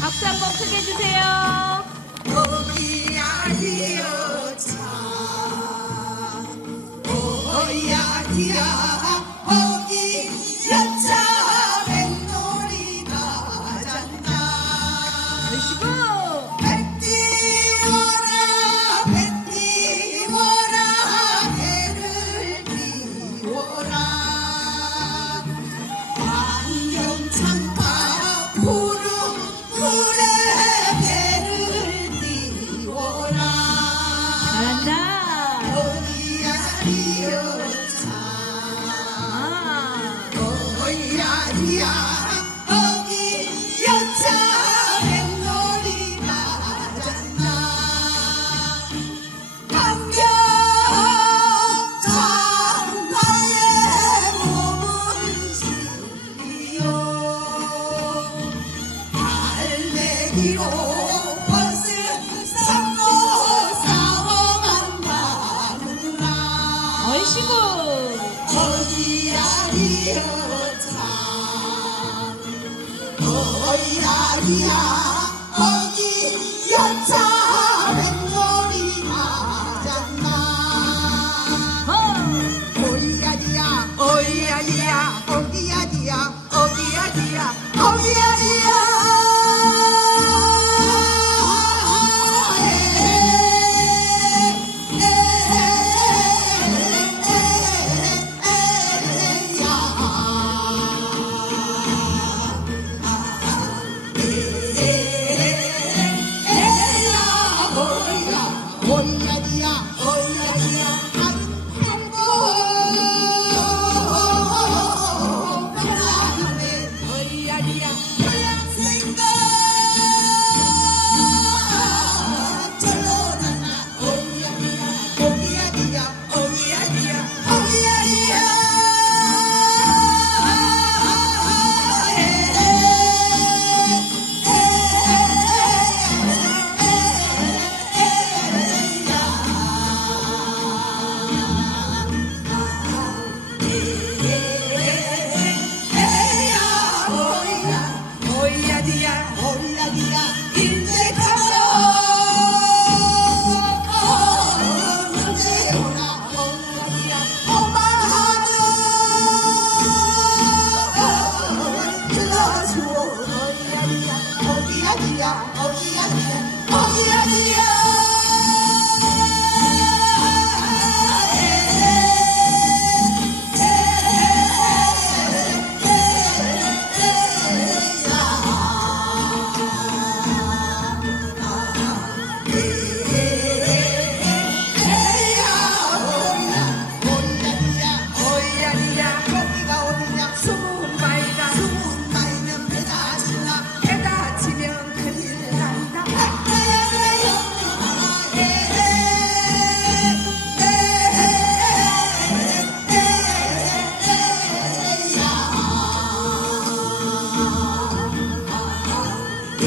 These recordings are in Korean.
박수 한번 크게 주세요. 날이야. 거기 연차 웬놀이나 잤나 오이야디야 오이야디야 오이야디야 오이야디야 오이야. Thank you.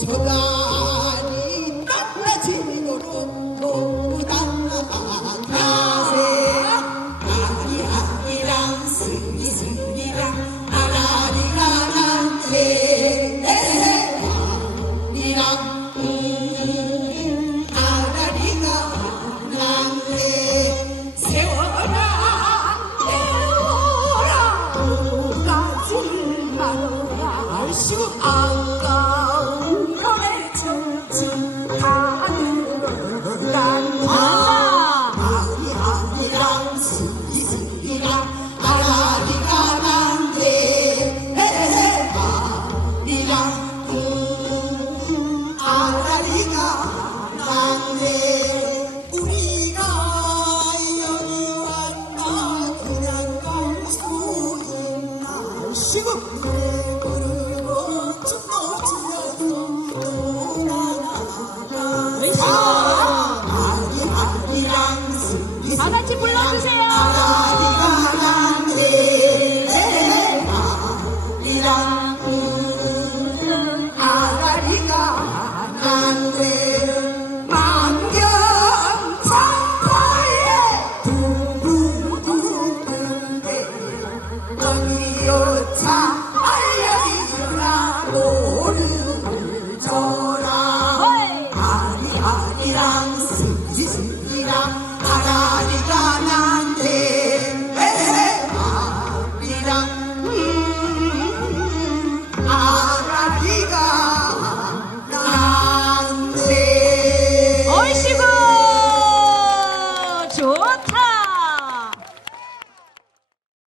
to the. dance, listen, you got 같이 불러주세요.